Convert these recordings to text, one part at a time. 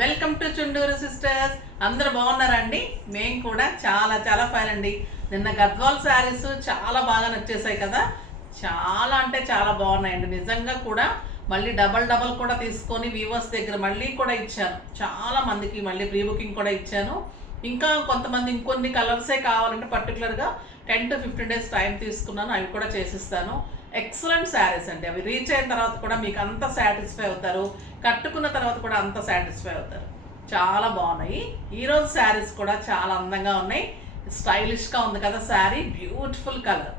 Welcome to Chunduru sisters. అందరూ బాగున్నారండి? మేము కూడా చాలా చాలా ఫైన్ అండి. నిన్న గద్వాల్ శారీస్ చాలా బాగా నచ్చేసాయి కదా, చాలా అంటే చాలా బాగున్నాయండి నిజంగా కూడా. మళ్ళీ డబల్ కూడా తీసుకొని వ్యూవర్స్ దగ్గర మళ్ళీ కూడా ఇచ్చాను, చాలా మందికి మళ్ళీ ప్రీ బుకింగ్ కూడా ఇచ్చాను. ఇంకా కొంతమంది ఇంకొన్ని కలర్సే కావాలంటే పర్టికులర్గా 10 to 15 days టైం తీసుకున్నాను, అవి కూడా చేసిస్తాను. ఎక్సలెంట్ శారీస్ అండి. అవి రీచ్ అయిన తర్వాత కూడా మీకు అంత సాటిస్ఫై అవుతారు, కట్టుకున్న తర్వాత కూడా అంత సాటిస్ఫై అవుతారు. చాలా బాగున్నాయి. ఈరోజు శారీస్ కూడా చాలా అందంగా ఉన్నాయి, స్టైలిష్గా ఉంది కదా sari. Beautiful colour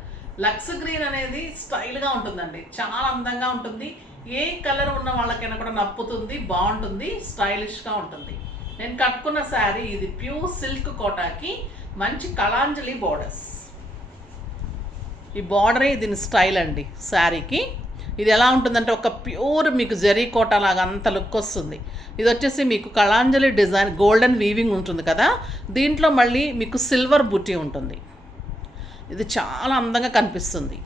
lux green అనేది స్టైల్గా ఉంటుందండి, చాలా అందంగా ఉంటుంది. ఏ కలర్ ఉన్న వాళ్ళకైనా కూడా నప్పుతుంది, బాగుంటుంది, స్టైలిష్గా ఉంటుంది. నేను కట్టుకున్న శారీ ఇది ప్యూర్ సిల్క్ కోటాకి మంచి కళాంజలి బోర్డర్స్. ఈ బార్డరే దీని స్టైల్ అండి శారీకి. ఇది ఎలా ఉంటుందంటే ఒక ప్యూర్ మీకు జరీ కోట లాగా అంత లుక్ వస్తుంది. ఇది వచ్చేసి మీకు కళాంజలి డిజైన్, గోల్డెన్ వీవింగ్ ఉంటుంది కదా, దీంట్లో మళ్ళీ మీకు సిల్వర్ బుటీ ఉంటుంది. ఇది చాలా అందంగా కనిపిస్తుంది.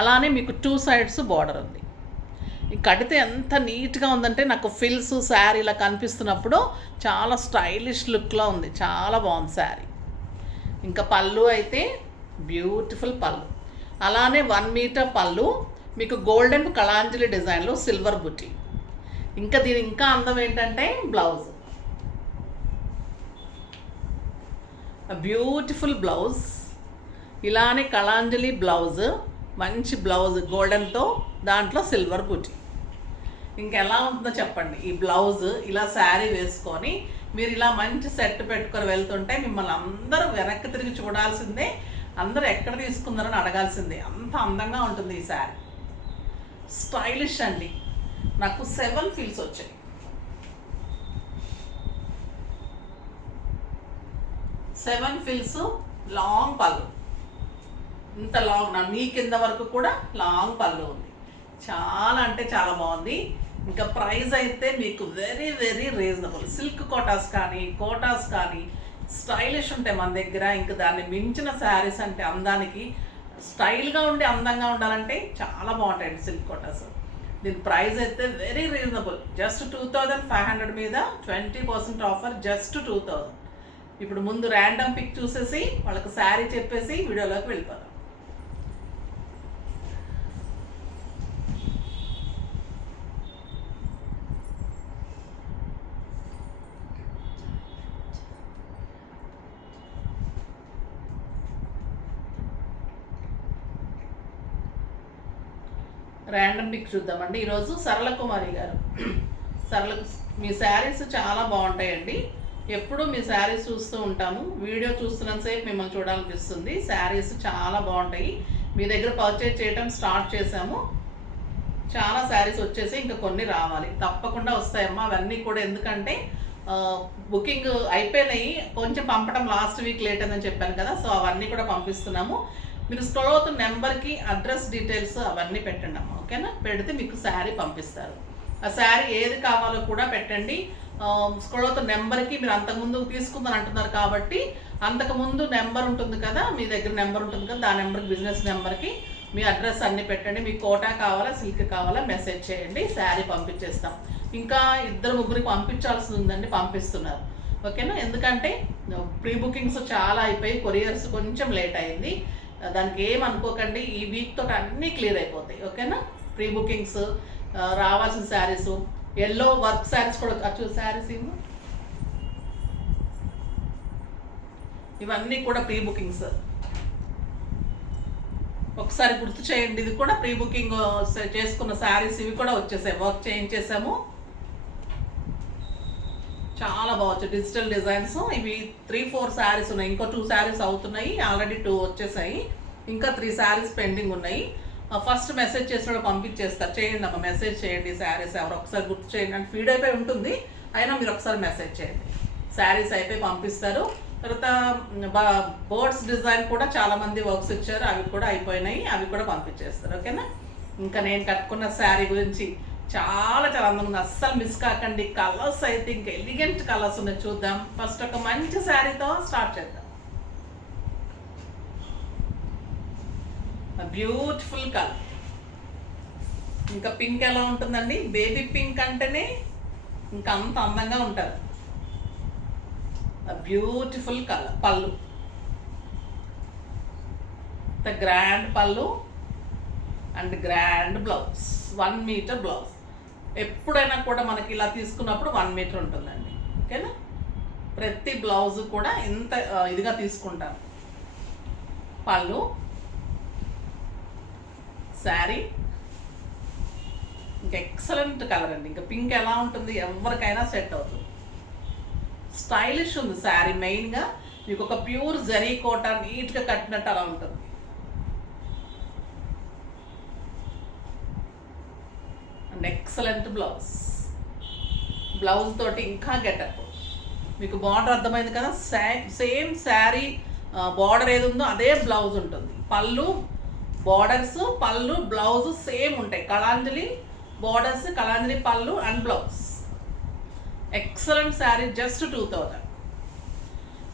అలానే మీకు 2 sides బార్డర్ ఉంది. కడితే ఎంత నీట్గా ఉందంటే నాకు ఫిల్స్ శారీ ఇలా కనిపిస్తున్నప్పుడు చాలా స్టైలిష్ లుక్లో ఉంది, చాలా బాగుంది శారీ. ఇంకా పళ్ళు అయితే బ్యూటిఫుల్ పళ్ళు, అలానే 1 meter పళ్ళు, మీకు గోల్డెన్ కళాంజలి డిజైన్లో సిల్వర్ బుటీ. ఇంకా దీని ఇంకా అందం ఏంటంటే బ్లౌజ్, బ్యూటిఫుల్ బ్లౌజ్, ఇలానే కళాంజలి బ్లౌజ్, మంచి బ్లౌజ్ గోల్డెన్తో, దాంట్లో సిల్వర్ బుటీ. ఇంకెలా ఉంటుందో చెప్పండి. ఈ బ్లౌజ్ ఇలా శారీ వేసుకొని మీరు ఇలా మంచి సెట్ పెట్టుకొని వెళ్తుంటే మిమ్మల్ని అందరూ వెనక్కి తిరిగి చూడాల్సిందే, అందరూ ఎక్కడ తీసుకున్నారని అడగాల్సిందే, అంత అందంగా ఉంటుంది ఈ శారీ. స్టైలిష్ అండి. నాకు 7 ఫీల్స్ వచ్చాయి. 7 ఫీల్స్, లాంగ్ పళ్ళు, ఇంత లాంగ్ నా నీ కింద వరకు కూడా లాంగ్ పళ్ళు ఉంది. చాలా అంటే చాలా బాగుంది. ఇంకా ప్రైస్ అయితే మీకు very very reasonable. Silk Kotas కానీ స్టైలిష్ ఉంటాయి మన దగ్గర. ఇంకా దాన్ని మించిన శారీస్ అంటే అందానికి, స్టైల్గా ఉండి అందంగా ఉండాలంటే చాలా బాగుంటాయండి సిల్క్ కోటాస్. దీని ప్రైస్ అయితే వెరీ రీజనబుల్, జస్ట్ 2500 మీద 20% ఆఫర్, జస్ట్ 2000. ఇప్పుడు ముందు ర్యాండమ్ పిక్ చూసేసి వాళ్ళకి శారీ చెప్పేసి వీడియోలోకి వెళ్ళిపోదాం. ర్యాండమ్ పిక్ చూద్దామండి. ఈరోజు సరళ కుమారి గారు. మీ శారీస్ చాలా బాగుంటాయండి. ఎప్పుడు మీ శారీస్ చూస్తూ ఉంటాము, వీడియో చూస్తున్నంతసేపు మిమ్మల్ని చూడాలనిపిస్తుంది. శారీస్ చాలా బాగుంటాయి. మీ దగ్గర పర్చేజ్ చేయడం స్టార్ట్ చేసాము, చాలా శారీస్ వచ్చేసి ఇంకా కొన్ని రావాలి, తప్పకుండా వస్తాయమ్మా అవన్నీ కూడా. ఎందుకంటే బుకింగ్ అయిపోయినాయి, కొంచెం పంపడం లాస్ట్ వీక్ లేట్ అని చెప్పాను కదా, సో అవన్నీ కూడా పంపిస్తున్నాము. మీరు స్క్రోల్ అవుతున్న నెంబర్కి అడ్రస్ డీటెయిల్స్ అవన్నీ పెట్టండి అమ్మా, ఓకేనా? పెడితే మీకు శారీ పంపిస్తారు. ఆ శారీ ఏది కావాలో కూడా పెట్టండి. స్క్రోల్ అవుతున్న నెంబర్కి, మీరు అంతకుముందు తీసుకుందని అంటున్నారు కాబట్టి అంతకుముందు నెంబర్ ఉంటుంది కదా, మీ దగ్గర నెంబర్ ఉంటుంది కదా, ఆ నెంబర్కి, బిజినెస్ నెంబర్కి మీ అడ్రస్ అన్నీ పెట్టండి. మీకు కోటా కావాలా, సిల్క్ కావాలా మెసేజ్ చేయండి, శారీ పంపించేస్తాం. ఇంకా 2-3 పంపించాల్సి ఉందండి, పంపిస్తున్నారు, ఓకేనా? ఎందుకంటే ప్రీ బుకింగ్స్ చాలా అయిపోయి, కొరియర్స్ కొంచెం లేట్ అయింది. దానికి ఏమనుకోకండి, ఈ వీక్ తోటి అన్నీ క్లియర్ అయిపోతాయి, ఓకేనా? ప్రీ బుకింగ్స్ రావాల్సిన శారీస్, ఎల్లో వర్క్ శారీస్ కూడా వచ్చు, శారీస్ ఇవన్నీ కూడా ప్రీ బుకింగ్స్. ఒకసారి గుర్తు చేయండి, ఇది కూడా ప్రీ బుకింగ్ చేసుకున్న శారీస్, ఇవి కూడా వచ్చేసాయి, వర్క్ చేయించేసాము. చాలా బాగుంది, డిజిటల్ డిజైన్స్. ఇవి 3-4 శారీస్ ఉన్నాయి, ఇంకో 2 శారీస్ అవుతున్నాయి, ఆల్రెడీ 2 వచ్చేసాయి, ఇంకా 3 శారీస్ పెండింగ్ ఉన్నాయి. ఫస్ట్ మెసేజ్ చేసినప్పుడు పంపించేస్తారు, చేయండి అమ్మ, మెసేజ్ చేయండి శారీస్ ఎవరు ఒకసారి గుర్తు చేయండి అంటే ఫీడ్ అయిపోయి ఉంటుంది, అయినా మీరు ఒకసారి మెసేజ్ చేయండి, శారీస్ అయిపోయి పంపిస్తారు. తర్వాత బర్డ్స్ డిజైన్ కూడా చాలామంది వర్క్స్ ఇచ్చారు, అవి కూడా అయిపోయినాయి, అవి కూడా పంపించేస్తారు, ఓకేనా? ఇంకా నేను కట్టుకున్న శారీ గురించి చాలా చాలా అందంగా ఉంది, అస్సలు మిస్ కాకండి. కలర్స్ అయితే ఇంకా ఎలిగెంట్ కలర్స్ ఉన్నాయి, చూద్దాం. ఫస్ట్ ఒక మంచి శారీతో స్టార్ట్ చేద్దాం. Beautiful colour. ఇంకా పింక్ ఎలా ఉంటుందండి, బేబీ పింక్ అంటేనే ఇంకా అంత అందంగా ఉంటారు. Beautiful colour pallu, the grand pallu and grand blouse, 1 metre blouse. ఎప్పుడైనా కూడా మనకి ఇలా తీసుకున్నప్పుడు 1 మీటర్ ఉంటుందండి. ఓకేనా, ప్రతి బ్లౌజ్ కూడా ఇంత ఇదిగా తీసుకుంటాను. పళ్ళు, శారీ ఇంకా ఎక్సలెంట్ కలర్ అండి. ఇంకా పింక్ ఎలా ఉంటుంది, ఎవరికైనా సెట్ అవుతుంది. స్టైలిష్ ఉంది శారీ. మెయిన్గా మీకు ఒక ప్యూర్ జరీ కోట నీట్గా కట్టినట్టు అలా ఉంటుంది. అండ్ ఎక్సలెంట్ బ్లౌజ్ తోటి ఇంకా గెటప్. మీకు బార్డర్ అర్థమైంది కదా, సేమ్ శారీ బార్డర్ ఏది ఉందో అదే బ్లౌజ్ ఉంటుంది. పళ్ళు బార్డర్స్, పళ్ళు బ్లౌజ్ సేమ్ ఉంటాయి. కళాంజలి బార్డర్స్, కళాంజలి పళ్ళు and blouse. Excellent sari, just 2000.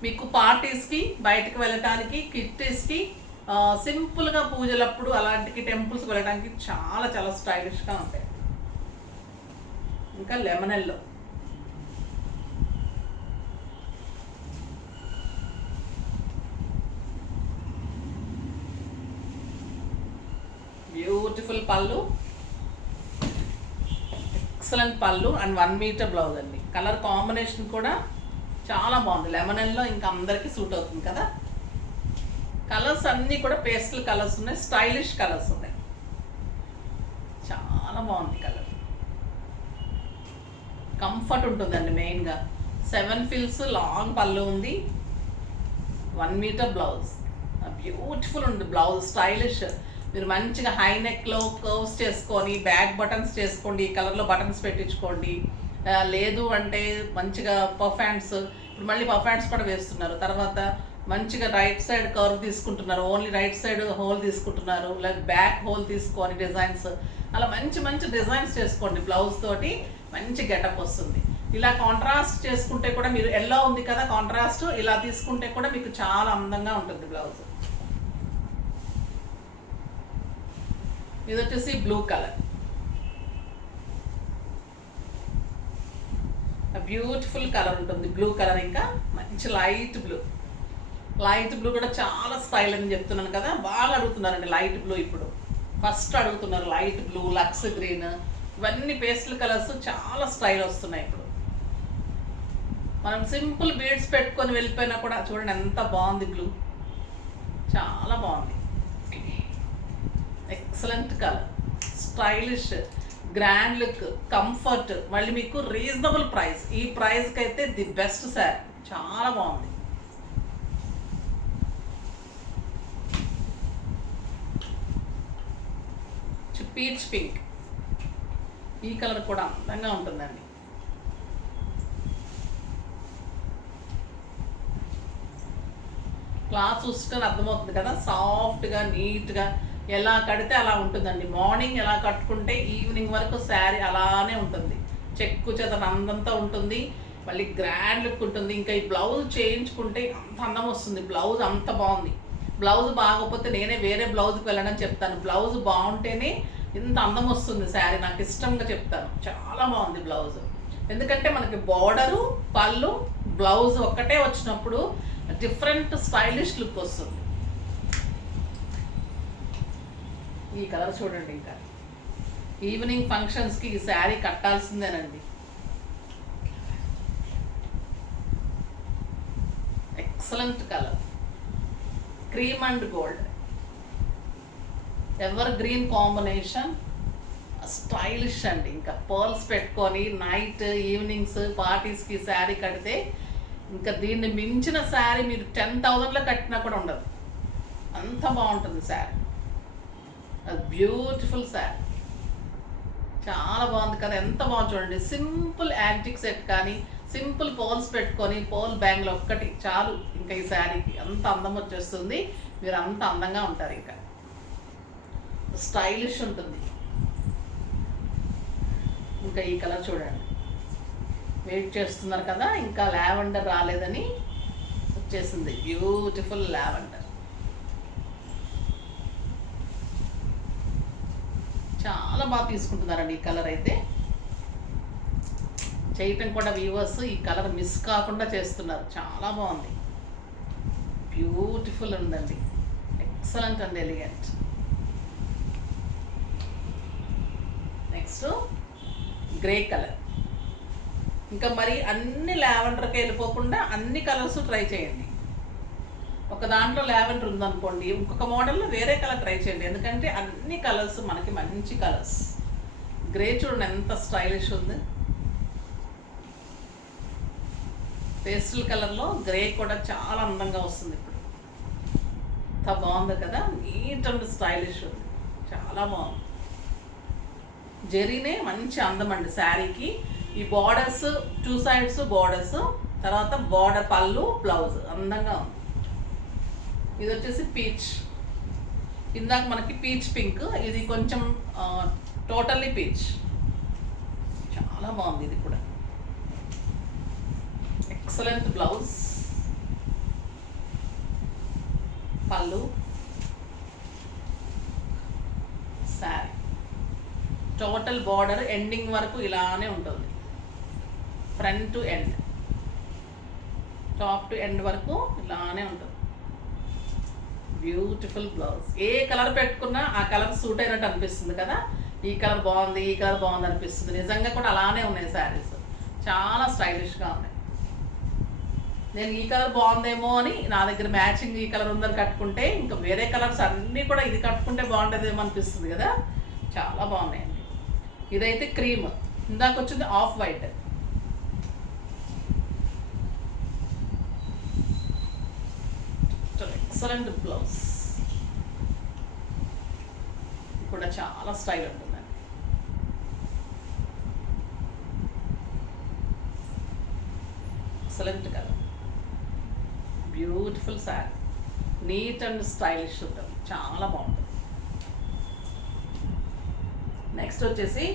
మీకు పార్టీస్కి, బయటకు వెళ్ళటానికి, కిట్టీస్కి, సింపుల్గా పూజలప్పుడు అలాంటికి, టెంపుల్స్కి వెళ్ళడానికి చాలా చాలా స్టైలిష్గా ఉంటాయి. ఇంకా లెమన్ ఎల్లో, బ్యూటిఫుల్ పళ్ళు, ఎక్సలెంట్ పళ్ళు అండ్ 1 మీటర్ బ్లౌజ్ అండి. కలర్ కాంబినేషన్ కూడా చాలా బాగుంది. లెమన్ ఎల్లో ఇంకా అందరికీ సూట్ అవుతుంది కదా. కలర్స్ అన్నీ కూడా పేస్టల్ కలర్స్ ఉన్నాయి, స్టైలిష్ కలర్స్ ఉన్నాయి. చాలా బాగుంది కలర్. కంఫర్ట్ ఉంటుందండి. మెయిన్గా 7 ఫిల్స్ లాంగ్ పళ్ళు ఉంది, 1 మీటర్ బ్లౌజ్. బ్యూటిఫుల్ ఉంది బ్లౌజ్, స్టైలిష్. మీరు మంచిగా హై నెక్లో కర్వ్స్ చేసుకొని బ్యాక్ బటన్స్ చేసుకోండి, ఈ కలర్లో బటన్స్ పెట్టించుకోండి. లేదు అంటే మంచిగా పఫ్ హ్యాండ్స్, ఇప్పుడు మళ్ళీ పఫ్ హ్యాండ్స్ కూడా వేస్తున్నారు. తర్వాత మంచిగా రైట్ సైడ్ కర్వ్ తీసుకుంటున్నారు, ఓన్లీ రైట్ సైడ్ హోల్ తీసుకుంటున్నారు, లేదా బ్యాక్ హోల్ తీసుకొని డిజైన్స్, అలా మంచి మంచి డిజైన్స్ చేసుకోండి. బ్లౌజ్ తోటి మంచి గెటప్ వస్తుంది. ఇలా కాంట్రాస్ట్ చేసుకుంటే కూడా, మీరు ఎల్లో ఉంది కదా కాంట్రాస్ట్, ఇలా తీసుకుంటే కూడా మీకు చాలా అందంగా ఉంటుంది బ్లౌజ్. ఇది వచ్చేసి బ్లూ కలర్, బ్యూటిఫుల్ కలర్ ఉంటుంది బ్లూ కలర్. ఇంకా మంచి లైట్ బ్లూ కూడా చాలా స్టైల్ అని చెప్తున్నాను కదా, బాగా అడుగుతున్నారండి లైట్ బ్లూ. ఇప్పుడు ఫస్ట్ అడుగుతున్నారు లైట్ బ్లూ, లక్స్ గ్రీన్, ఇవన్నీ పేస్టల్ కలర్స్ చాలా స్టైల్ వస్తున్నాయి ఇప్పుడు. మనం సింపుల్ బీడ్స్ పెట్టుకొని వెళ్ళిపోయినా కూడా చూడండి ఎంత బాగుంది బ్లూ, చాలా బాగుంది. Excellent colour, stylish, grand look, comfort, మళ్ళీ మీకు రీజనబుల్ ప్రైస్. ఈ ప్రైస్కి అయితే ది బెస్ట్ శారీ, చాలా బాగుంది. పీచ్ పింక్, ఈ కలర్ కూడా అందంగా ఉంటుందండి. క్లాత్ చూస్తే అర్థమవుతుంది కదా, సాఫ్ట్గా నీట్గా ఎలా కడితే అలా ఉంటుందండి. మార్నింగ్ ఎలా కట్టుకుంటే ఈవినింగ్ వరకు శారీ అలానే ఉంటుంది. చెక్కు చెదర అందంతా ఉంటుంది, మళ్ళీ గ్రాండ్ లుక్ ఉంటుంది. ఇంకా ఈ బ్లౌజ్ చేయించుకుంటే అంత అందం వస్తుంది. బ్లౌజ్ అంత బాగుంది. బ్లౌజ్ బాగోకపోతే నేనే వేరే బ్లౌజ్కి వెళ్ళడం చెప్తాను. బ్లౌజ్ బాగుంటేనే ఇంత అందం వస్తుంది శారీ, నాకు ఇష్టంగా చెప్తాను. చాలా బాగుంది బ్లౌజ్. ఎందుకంటే మనకి బార్డరు, పళ్ళు, బ్లౌజ్ ఒక్కటే వచ్చినప్పుడు డిఫరెంట్ స్టైలిష్ లుక్ వస్తుంది. ఈ కలర్ చూడండి, ఇంకా ఈవినింగ్ ఫంక్షన్స్కి ఈ శారీ కట్టాల్సిందేనండి. Excellent colour, cream and gold, evergreen combination, stylish అండి. ఇంకా పర్ల్స్ పెట్టుకొని నైట్ ఈవినింగ్స్ పార్టీస్కి శారీ కడితే ఇంకా దీన్ని మించిన శారీ మీరు 10,000లో కట్టినా కూడా ఉండదు, అంత బాగుంటుంది శారీ. బ్యూటిఫుల్ శారీ, చాలా బాగుంది కదా, ఎంత బాగుంది చూడండి. సింపుల్ యాంటిక్ సెట్ కానీ సింపుల్ పోల్స్ పెట్టుకొని పోల్ బ్యాంగిల్ ఒక్కటి చాలు, ఇంకా ఈ శారీకి అంత అందం వచ్చేస్తుంది. మీరు అంత అందంగా ఉంటారు, ఇంకా స్టైలిష్ ఉంటుంది. ఇంకా ఈ కలర్ చూడండి, వెయిట్ చేస్తున్నారు కదా, ఇంకా లావెండర్ రాలేదని వచ్చేసింది. బ్యూటిఫుల్ లావెండర్, చాలా బాగా తీసుకుంటున్నారండి ఈ కలర్ అయితే. చేయటం కూడా వీవర్స్ ఈ కలర్ మిస్ కాకుండా చేస్తున్నారు. చాలా బాగుంది, బ్యూటిఫుల్ ఉందండి, excellent and elegant. Next grey colour. ఇంకా మరి అన్ని లావెండర్కి వెళ్ళిపోకుండా అన్ని కలర్స్ ట్రై చేయండి. ఒక దాంట్లో లావెండర్ ఉందనుకోండి, ఇంకొక మోడల్లో వేరే కలర్ ట్రై చేయండి. ఎందుకంటే అన్ని కలర్స్ మనకి మంచి కలర్స్. గ్రే చూడండి ఎంత స్టైలిష్ ఉంది. పేస్టల్ కలర్లో గ్రే కూడా చాలా అందంగా వస్తుంది. ఇప్పుడు ఎంత బాగుంది కదా, నీట్ అండ్ స్టైలిష్ ఉంది, చాలా బాగుంది. జరీనే మంచి అందం అండి శారీకి. ఈ బార్డర్స్ 2 సైడ్స్ బార్డర్స్, తర్వాత బార్డర్ పళ్ళు బ్లౌజ్ అందంగా ఉంది. ఇది వచ్చేసి పీచ్, ఇందాక మనకి పీచ్ పింక్, ఇది కొంచెం టోటల్లీ పీచ్, చాలా బాగుంది. ఇది కూడా ఎక్సలెంట్ బ్లౌజ్, పళ్ళు, శారీ టోటల్ బార్డర్ ఎండింగ్ వరకు ఇలానే ఉంటుంది. Front to end, top to end వరకు ఇలానే ఉంటుంది. Beautiful blouse. ఏ కలర్ పెట్టుకున్నా ఆ కలర్ సూట్ అయినట్టు అనిపిస్తుంది కదా. ఈ కలర్ బాగుంది, ఈ కలర్ బాగుంది అనిపిస్తుంది. నిజంగా కూడా అలానే ఉన్నాయి శారీస్, చాలా స్టైలిష్గా ఉన్నాయి. నేను ఈ కలర్ బాగుందేమో అని నా దగ్గర మ్యాచింగ్ ఈ కలర్ ఉందని కట్టుకుంటే, ఇంకా వేరే కలర్స్ అన్నీ కూడా ఇది కట్టుకుంటే బాగుంటుందేమో అనిపిస్తుంది కదా. చాలా బాగున్నాయండి. ఇదైతే క్రీమ్, ఇందాక వచ్చింది ఆఫ్ వైట్. ఎక్సలెంట్ బ్లౌజ్ కూడా చాలా స్టైల్ ఉంటుందండి. Excellent colour, beautiful sari, neat and stylish ఉంటుంది, చాలా బాగుంటుంది. నెక్స్ట్ వచ్చేసి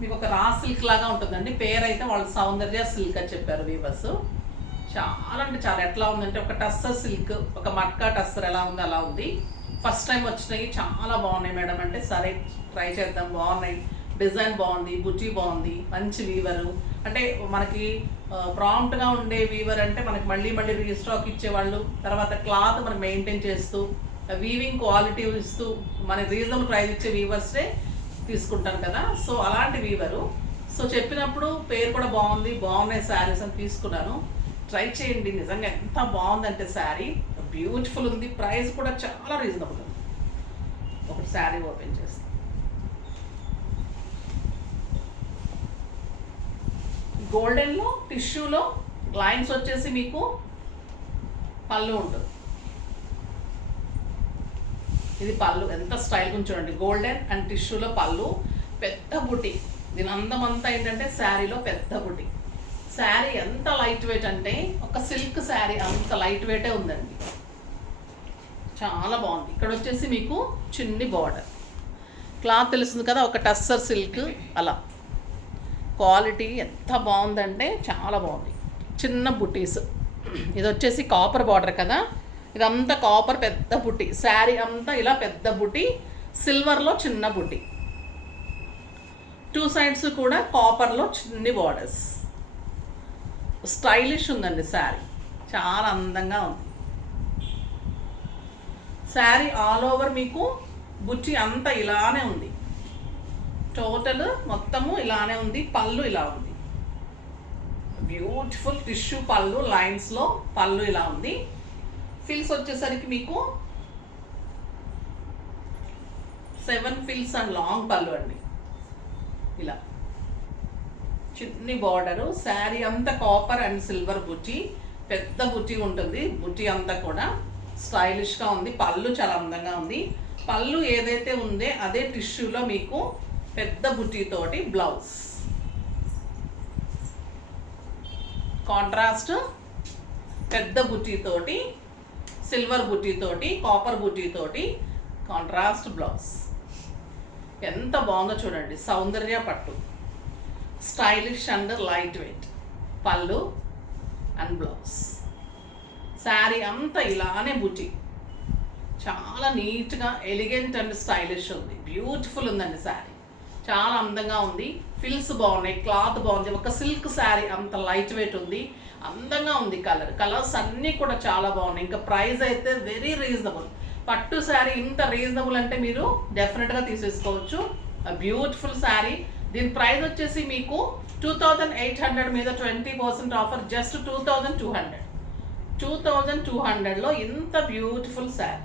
మీకు ఒక రా సిల్క్ లాగా ఉంటుందండి. పేరు అయితే వాళ్ళు సౌందర్య సిల్క్ అని చెప్పారు వీవర్స్. చాలా అంటే చాలా ఎట్లా ఉందంటే, ఒక టస్సర్ సిల్క్, ఒక మట్కా టస్సర్ ఎలా ఉంది అలా ఉంది. ఫస్ట్ టైం వచ్చినాయి, చాలా బాగున్నాయి మేడం అంటే సరే ట్రై చేద్దాం, బాగున్నాయి, డిజైన్ బాగుంది, బుటీ బాగుంది, మంచి వీవరు. అంటే మనకి ప్రాంప్ట్గా ఉండే వీవర్ అంటే మనకి మళ్ళీ మళ్ళీ రీస్టాక్ ఇచ్చేవాళ్ళు, తర్వాత క్లాత్ మనకి మెయింటైన్ చేస్తూ వీవింగ్ క్వాలిటీ ఇస్తూ మన రీజనబుల్ ప్రైస్ ఇచ్చే వీవర్సే తీసుకుంటాను కదా. సో అలాంటి వీవరు. సో చెప్పినప్పుడు పేరు కూడా బాగుంది, బాగున్నాయి శారీస్ అని తీసుకున్నాను. ట్రై చేయండి, నిజంగా ఎంత బాగుందంటే శారీ బ్యూటిఫుల్ ఉంది, ప్రైస్ కూడా చాలా రీజనబుల్ ఉంది. ఒకటి శారీ ఓపెన్ చేస్తాను. గోల్డెన్లో టిష్యూలో లైన్స్ వచ్చేసి మీకు పళ్ళు ఉంటుంది. ఇది పళ్ళు ఎంత స్టైల్ గురించి చూడండి, గోల్డెన్ అండ్ టిష్యూలో పళ్ళు, పెద్ద బుటీ. దీని అందం అంతా ఏంటంటే శారీలో పెద్ద బుటీ. శారీ ఎంత లైట్ వెయిట్ అంటే ఒక సిల్క్ శారీ అంత లైట్ వెయిటే ఉందండి, చాలా బాగుంది. ఇక్కడ వచ్చేసి మీకు చిన్ని బార్డర్, క్లాత్ తెలుస్తుంది కదా, ఒక టస్సర్ సిల్క్ అలా. క్వాలిటీ ఎంత బాగుందంటే చాలా బాగుంది. చిన్న బుటీస్, ఇది వచ్చేసి కాపర్ బార్డర్ కదా, ఇదంతా కాపర్ పెద్ద బుటీ. శారీ అంతా ఇలా పెద్ద బుటీ, సిల్వర్లో చిన్న బుటీ, 2 సైడ్స్ కూడా కాపర్లో చిన్ని బార్డర్స్. స్టైలిష్ ఉందండి శారీ, చాలా అందంగా ఉంది. శారీ ఆల్ ఓవర్ మీకు బుట్టి అంతా ఇలానే ఉంది, టోటల్ మొత్తము ఇలానే ఉంది. పళ్ళు ఇలా ఉంది, బ్యూటిఫుల్ టిష్యూ పళ్ళు, లైన్స్లో పళ్ళు ఇలా ఉంది. ఫిల్స్ వచ్చేసరికి మీకు 7 ఫిల్స్ అండ్ లాంగ్ పళ్ళు అండి, ఇలా చిన్ని బార్డరు. శారీ అంతా కాపర్ అండ్ సిల్వర్ బుట్టి, పెద్ద బుట్టి ఉంటుంది. బుట్టి అంతా కూడా స్టైలిష్గా ఉంది. పళ్ళు చాలా అందంగా ఉంది. పళ్ళు ఏదైతే ఉందో అదే టిష్యూలో మీకు పెద్ద బుట్టితోటి బ్లౌజ్. కాంట్రాస్ట్ పెద్ద బుట్టితోటి, సిల్వర్ బుట్టితోటి, కాపర్ బుట్టితోటి కాంట్రాస్ట్ బ్లౌజ్. ఎంత బాగుందో చూడండి, సౌందర్య పట్టు, స్టైలిష్ అండ్ లైట్ వెయిట్ పళ్ళు అండ్ బ్లౌజ్. శారీ అంతా ఇలానే బుట్టి, చాలా నీట్గా ఎలిగెంట్ అండ్ స్టైలిష్ ఉంది. బ్యూటిఫుల్ ఉందండి శారీ, చాలా అందంగా ఉంది. ఫిల్స్ బాగున్నాయి, క్లాత్ బాగుంది. ఒక సిల్క్ శారీ అంత లైట్ వెయిట్ ఉంది, అందంగా ఉంది. కలర్స్ అన్నీ కూడా చాలా బాగున్నాయి. ఇంకా ప్రైస్ అయితే వెరీ రీజనబుల్. పట్టు శారీ ఇంత రీజనబుల్ అంటే మీరు డెఫినెట్గా తీసేసుకోవచ్చు. బ్యూటిఫుల్ శారీ. దీని ప్రైస్ వచ్చేసి మీకు 2800 మీద 20% ఆఫర్, జస్ట్ 2200. 2200లో ఇంత బ్యూటిఫుల్ శారీ.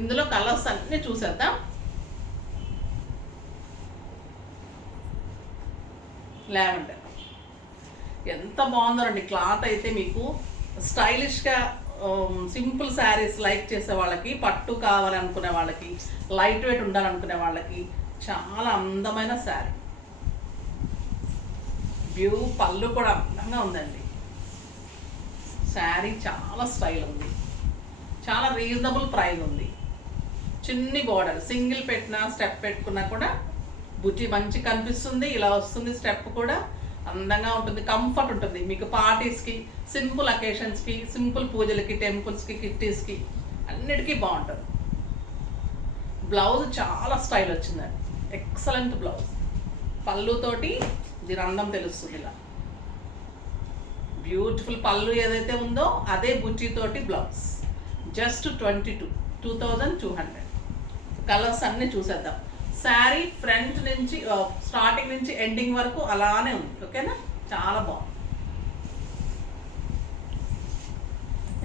ఇందులో కలర్స్ అన్నీ చూసేద్దాం. లావెండర్ ఎంత బాగుందండి. క్లాత్ అయితే మీకు స్టైలిష్గా సింపుల్ శారీస్ లైక్ చేసే వాళ్ళకి, పట్టు కావాలనుకునే వాళ్ళకి, లైట్ వెయిట్ ఉండాలనుకునే వాళ్ళకి చాలా అందమైన శారీ. పళ్ళు కూడా అందంగా ఉందండి. శారీ చాలా స్టైల్ ఉంది, చాలా రీజనబుల్ ప్రైస్ ఉంది. చిన్ని బోర్డర్, సింగిల్ పెట్టినా స్టెప్ పెట్టుకున్నా కూడా బుజ్జి మంచి కనిపిస్తుంది. ఇలా వస్తుంది, స్టెప్ కూడా అందంగా ఉంటుంది, కంఫర్ట్ ఉంటుంది. మీకు పార్టీస్కి, సింపుల్ అకేషన్స్కి, సింపుల్ పూజలకి, టెంపుల్స్కి, కిట్టీస్కి అన్నిటికీ బాగుంటుంది. బ్లౌజ్ చాలా స్టైల్ వచ్చిందండి, ఎక్సలెంట్ బ్లౌజ్. పళ్ళుతోటి దీని అందం తెలుస్తుంది. ఇలా బ్యూటిఫుల్ పళ్ళు ఏదైతే ఉందో అదే బుచ్చితోటి బ్లౌజ్. జస్ట్ 2200. కలర్స్ అన్నీ చూసేద్దాం. శారీ ఫ్రంట్ నుంచి స్టార్టింగ్ నుంచి ఎండింగ్ వరకు అలానే ఉంది. ఓకేనా, చాలా బాగుంది,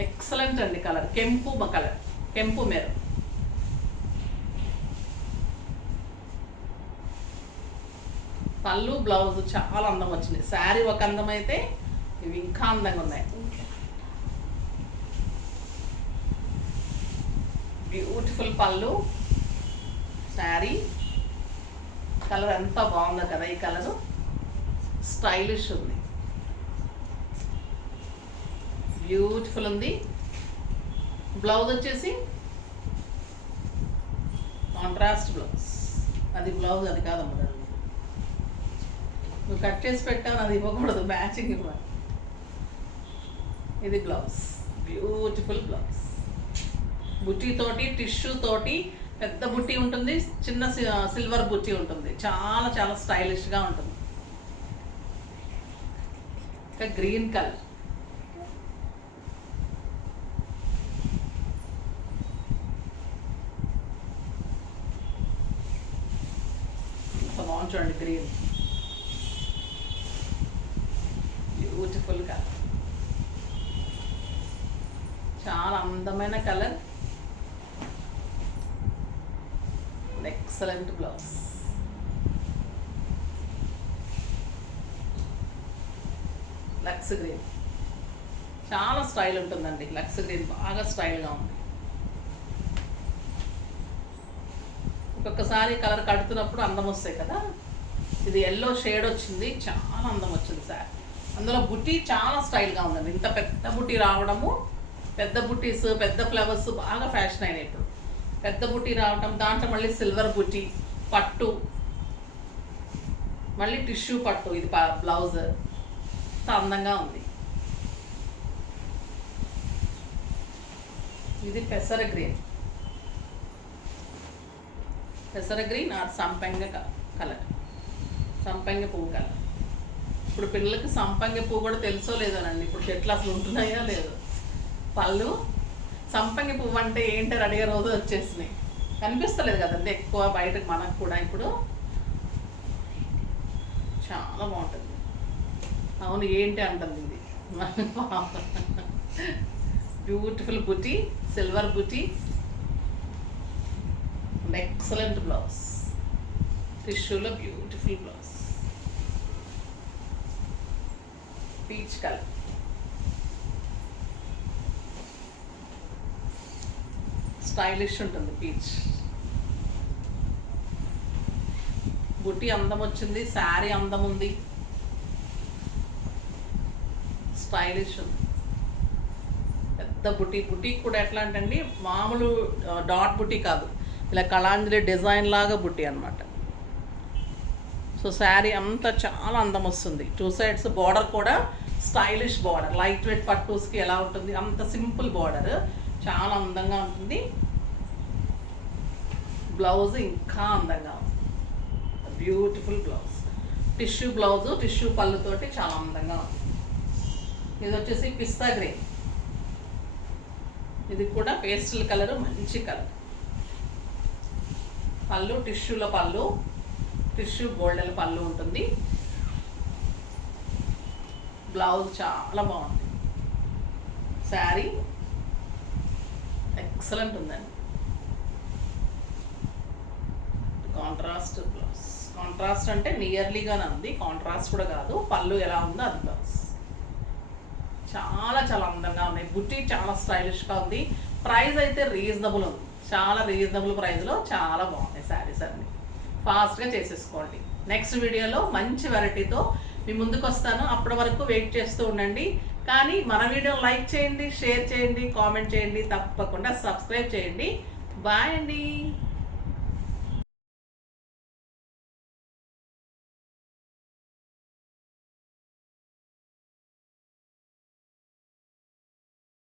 ఎక్సలెంట్ అండి. కలర్ కెంపు మెరూన్. పళ్ళు బ్లౌజ్ చాలా అందం వచ్చింది. శారీ ఒక అందం అయితే ఇవి ఇంకా అందంగా ఉన్నాయి. బ్యూటిఫుల్ పళ్ళు, శారీ. కలర్ ఎంత బాగుందో కదా, ఈ కలరు స్టైలిష్ ఉంది, బ్యూటిఫుల్ ఉంది. బ్లౌజ్ వచ్చేసి కాంట్రాస్ట్ బ్లౌజ్. అది బ్లౌజ్, అది కాదమ్మా, నువ్వు కట్ చేసి పెట్టావు, అది ఇవ్వకూడదు, మ్యాచింగ్ ఇవ్వాలి. ఇది బ్లౌజ్, బ్యూటిఫుల్ బ్లౌజ్. బుట్టి తోటి, టిష్యూ తోటి, పెద్ద బుట్టి ఉంటుంది, చిన్న సిల్వర్ బుట్టి ఉంటుంది. చాలా చాలా స్టైలిష్గా ఉంటుంది. ఇంకా గ్రీన్ కలర్, బాగుంది చూడండి. గ్రీన్ బ్యూటిఫుల్ కలర్, చాలా అందమైన colour, excellent blouse. Lux green చాలా స్టైల్ ఉంటుందండి. లక్స్ గ్రీన్ బాగా స్టైల్గా ఉంది. ఒక్కొక్కసారి కలర్ కడుతున్నప్పుడు అందం వస్తాయి కదా. ఇది ఎల్లో షేడ్ వచ్చింది, చాలా అందం వచ్చింది సార్. అందులో బుట్టి చాలా స్టైల్గా ఉందండి. ఇంత పెద్ద బుట్టి రావడము, పెద్ద బుట్టీస్, పెద్ద ఫ్లవర్స్ బాగా ఫ్యాషన్ అయినాయి ఇప్పుడు. పెద్ద బుట్టి రావటం, దాంట్లో మళ్ళీ సిల్వర్ బుట్టి, పట్టు, మళ్ళీ టిష్యూ పట్టు. ఇది బ్లౌజ్ అందంగా ఉంది. ఇది పెసర గ్రీన్ ఆర్ సంపంగ కలర్, సంపంగ పువ్వు కలర్. ఇప్పుడు పిల్లలకి సంపంగ పువ్వు కూడా తెలుసో లేదోనండి, ఇప్పుడు చెట్లు అసలు ఉంటున్నాయో లేదో. పళ్ళు సంపంగి పువ్వు అంటే ఏంటని అడిగే రోజు వచ్చేసినాయి, కనిపిస్తలేదు కదండి ఎక్కువ బయటకు. మనకు కూడా ఇప్పుడు చాలా బాగుంటుంది. అవును, ఏంటి అంటుంది ఇది. బ్యూటిఫుల్ బుట్టి, సిల్వర్ బుట్టి, ఎక్సలెంట్ బ్లౌజ్. టిష్యూలో beautiful blouse. Peach colour, stylish ఉంటుంది పీచ్. బుట్టి అందం వచ్చింది, శారీ అందం ఉంది, స్టైలిష్ ఉంది. పెద్ద బుట్టి కూడా ఎట్లా అంటే మామూలు డాట్ బుట్టి కాదు, ఇలా కళాంజలి డిజైన్ లాగా బుట్టి అనమాట. సో శారీ అంతా చాలా అందం వస్తుంది. 2 సైడ్స్ బార్డర్ కూడా స్టైలిష్ బార్డర్, లైట్ వెయిట్ పట్టూస్కి ఎలా ఉంటుంది అంత సింపుల్ బార్డర్, చాలా అందంగా ఉంటుంది. బ్లౌజ్ ఇంకా అందంగా ఉంది. Beautiful blouse, tissue blouse, tissue పళ్ళుతోటి చాలా అందంగా ఉంది. ఇది వచ్చేసి పిస్తా గ్రీన్, ఇది కూడా పేస్టల్ కలర్, మంచి కలర్. పళ్ళు టిష్యూల పళ్ళు, టిష్యూ గోల్డెన్ పళ్ళు ఉంటుంది. బ్లౌజ్ చాలా బాగుంది. శారీ ఎక్సలెంట్ ఉందండి. కాంట్రాస్ట్ బ్లౌజ్, కాంట్రాస్ట్ అంటే నియర్లీగానే ఉంది, కాంట్రాస్ట్ కూడా కాదు. పళ్ళు ఎలా ఉందో అది బ్లౌజ్. చాలా చాలా అందంగా ఉన్నాయి. బుట్టి చాలా స్టైలిష్గా ఉంది. ప్రైస్ అయితే రీజనబుల్ ఉంది, చాలా రీజనబుల్ ప్రైస్లో చాలా బాగున్నాయి శారీస్ అన్ని. ఫాస్ట్గా చేసేసుకోండి. నెక్స్ట్ వీడియోలో మంచి వెరైటీతో మీ ముందుకు వస్తాను. అప్పటి వరకు వెయిట్ చేస్తూ ఉండండి. కానీ మన వీడియో లైక్ చేయండి, షేర్ చేయండి, కామెంట్ చేయండి, తప్పకుండా సబ్స్క్రైబ్ చేయండి. బాయ్ అండి.